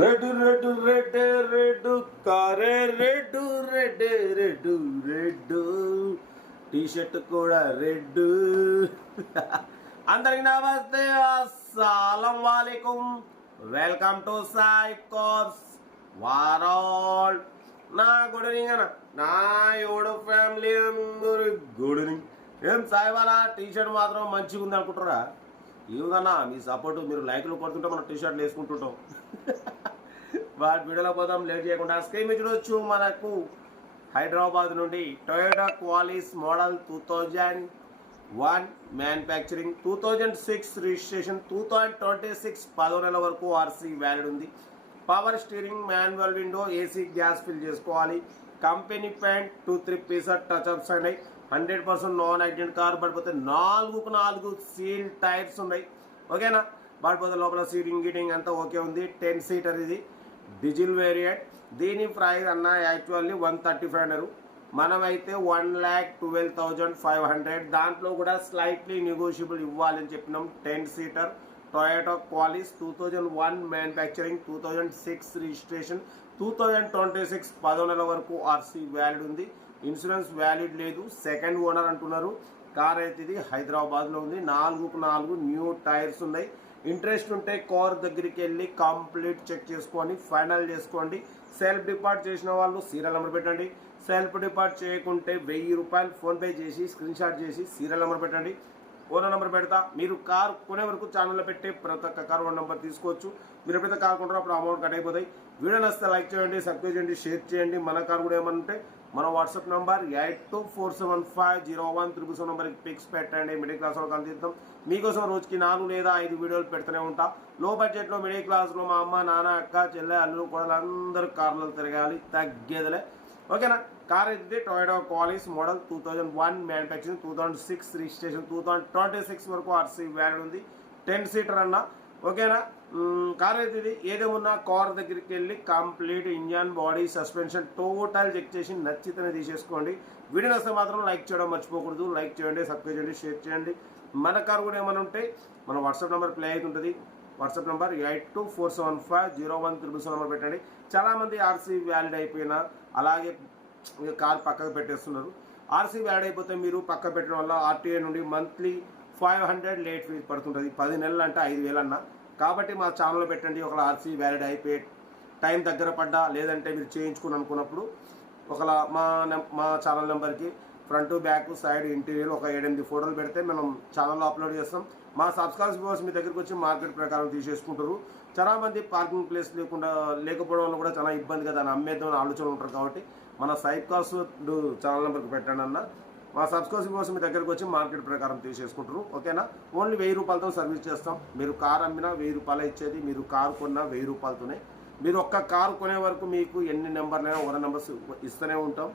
Red red red red కారే red red red red T shirt కూడా red అందరికి నమస్తే అస్సలం వాలేకుం. Welcome to Sai cars వారాల్. నా గుడ్ ఈవినింగ్ అన్న. నా ఎవడు ఫ్యామిలీ అందరు గుడ్ ఈవినింగ్. ఏం సాయి వాళ్ళ టీ షర్ట్ మాత్రం మంచిగా ఉంది అనుకుంటారా ఏదన్నా మీ సపోర్ట్ మీరు లైక్లు కొడుతుంటే మనం టీ షర్ట్లు వేసుకుంటుంటాం. వాటి వీడియోలో పోదాం లేట్ చేయకుండా. స్క్రీన్ మీద చూడొచ్చు మనకు హైదరాబాద్ నుండి Toyota Qualis model two thousand one manufacturing two thousand six registration two thousand twenty six పదో నెల వరకు ఆర్సీ వ్యాలిడ్ ఉంది. Power steering manual window AC gas fill చేసుకోవాలి. Company paint two three pieces touch ups ఉన్నాయి. Hundred percent non accident car పడిపోతే నాలుగుకు నాలుగు seal tyres ఉన్నాయి. ఓకేనా బాడిపోతే లోపల సీటింగ్ గీటింగ్ అంతా ఓకే ఉంది. టెన్ సీటర్ ఇది. Diesel variant. దీని ప్రైస్ అన్న యాక్చువల్లీ వన్ థర్టీ ఫైవ్ అన్నారు. మనమైతే one lakh twelve thousand five hundred. దాంట్లో కూడా స్లైట్లీ నెగోషియబుల్ ఇవ్వాలని చెప్పినాం. Ten seater. Toyota Qualis two thousand one manufacturing two thousand six registration two thousand twenty six పదో నెల వరకు ఆర్సీ వ్యాలిడ్ ఉంది. ఇన్సూరెన్స్ వ్యాలిడ్ లేదు. సెకండ్ ఓనర్ అంటున్నారు. కార్ అయితే ఇది హైదరాబాద్లో ఉంది. నాలుగుకు నాలుగు న్యూ టైర్స్ ఉన్నాయి. ఇంట్రెస్ట్ ఉంటే కార్ దగ్గరికి వెళ్ళి కంప్లీట్ చెక్ చేసుకొని ఫైనల్ చేసుకోండి. సెల్ఫ్ డిపార్ట్ చేసిన వాళ్ళు సీరియల్ నెంబర్ పెట్టండి. సెల్ఫ్ డిపార్ట్ చేయకుంటే వెయ్యి రూపాయలు ఫోన్పే చేసి స్క్రీన్ షాట్ చేసి సీరియల్ నెంబర్ పెట్టండి. ఓనర్ నెంబర్ పెడతా. మీరు కార్ కొనే వరకు ఛానల్లో పెట్టే ప్రతి ఒక్క కార్ ఓనర్ నెంబర్ తీసుకోవచ్చు. మీరు ఎప్పుడైతే కార్ కొంటారో అప్పుడు అమౌంట్ కట్ అయిపోతాయి. వీడియో నచ్చితే లైక్ చేయండి సబ్స్క్రైబ్ చేయండి షేర్ చేయండి. మన కార్ కూడా ఏమంటే మన WhatsApp number eight two four seven five zero one triple seven నెంబర్కి పిక్స్ పెట్టండి. మిడిల్ క్లాస్ వాళ్ళకి అందిద్దాం. మీకోసం రోజుకి నాలుగు లేదా ఐదు వీడియోలు పెడుతూనే ఉంటా. లో బడ్జెట్లో మిడిల్ క్లాస్లో మా అమ్మ నాన్న అక్క చెల్లె అల్లు కూడా అందరూ కార్లు తిరగాలి. తగ్గేదిలే. ఓకేనా? కార్ అయితే Toyota Qualis model two thousand one manufacturing two thousand six registration two thousand twenty six వరకు ఆర్సీ వ్యాలిడ్ ఉంది. టెన్ సీటర్ అన్న ఓకేనా? కార్ అయితే ఇది ఏదేమున్నా కార్ దగ్గరికి వెళ్ళి complete engine body suspension total check చేసి నచ్చితనే తీసేసుకోండి. వీడియో వస్తే మాత్రం లైక్ చేయడం మర్చిపోకూడదు. లైక్ చేయండి సబ్స్క్రైబ్ చేయండి షేర్ చేయండి. మన కార్ కూడా ఏమైనా ఉంటే మన వాట్సాప్ నెంబర్ ప్లే అవుతుంటుంది. WhatsApp number eight two four seven five zero one triple seven number పెట్టండి. చాలామంది ఆర్సీ వ్యాలిడ్ అయిపోయినా అలాగే కార్ పక్కకు పెట్టేస్తున్నారు. ఆర్సీ వ్యాలిడ్ అయిపోతే మీరు పక్క పెట్టడం వల్ల ఆర్టీఏ నుండి monthly five hundred late fee పడుతుంటుంది. పది నెలలు అంటే ఐదు వేలు అన్న కాబట్టి మా ఛానల్లో పెట్టండి. ఒకవేళ ఆర్సీ వ్యాలిడ్ అయిపోయి టైం దగ్గర పడ్డా లేదంటే మీరు చేయించుకుని అనుకున్నప్పుడు ఒకలా మా మా ఛానల్ నెంబర్కి ఫ్రంట్ బ్యాక్ సైడ్ ఇంటీరియర్ ఒక ఏడెనిమిది ఫోటోలు పెడితే మనం ఛానల్లో అప్లోడ్ చేస్తాం. మా సబ్స్క్రైబర్స్ వ్యూవర్స్ మీ దగ్గరికి వచ్చి మార్కెట్ ప్రకారం తీసేసుకుంటారు. చాలా మంది పార్కింగ్ ప్లేస్ లేకుండా లేకపోవడం వల్ల కూడా చాలా ఇబ్బంది కదా అని అమ్మేద్దాం ఆలోచన ఉంటారు కాబట్టి మన సైప్ కాస్ట్ ఛానల్ నెంబర్కి పెట్టండి అన్న. మా సబ్స్క్రైబర్స్ కోసం మీ దగ్గరకు వచ్చి మార్కెట్ ప్రకారం తీసేసుకుంటారు ఓకేనా? ఓన్లీ వెయ్యి రూపాయలతో సర్వీస్ చేస్తాం. మీరు కార్ అమ్మినా వెయ్యి రూపాయలు ఇచ్చేది మీరు కారు కొన్నా వెయ్యి రూపాయలతోనే. మీరు ఒక్క కారు కొనే వరకు మీకు ఎన్ని నెంబర్లైనా వన్ నెంబర్స్ ఇస్తూనే ఉంటాం.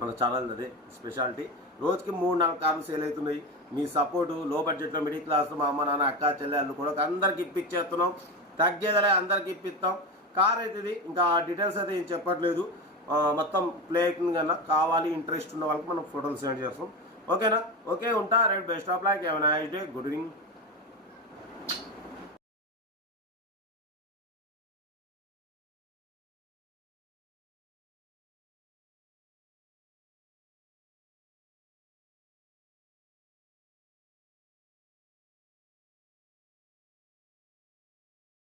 మన ఛానల్ అదే స్పెషాలిటీ. రోజుకి మూడు నాలుగు కార్లు సేల్ అవుతున్నాయి. మీ సపోర్టు లో బడ్జెట్లో మిడిల్ క్లాస్లో మా అమ్మ నాన్న అక్క చెల్లెళ్ళు కూడా అందరికి ఇప్పించేస్తున్నాం తగ్గేదలే అందరికి ఇప్పిస్తాం. కార్ అయితే ఇంకా డీటెయిల్స్ అయితే ఏం చెప్పట్లేదు. మొత్తం ప్లే కన్నా కావాలి ఇంట్రెస్ట్ ఉన్న వాళ్ళకి మనం ఫోటోలు సెండ్ చేస్తాం. ఓకేనా ఓకే ఉంటా. రైట్ బెస్ట్ ఆఫ్ లైక్ ఏమైనా డే గుడ్ ఈవినింగ్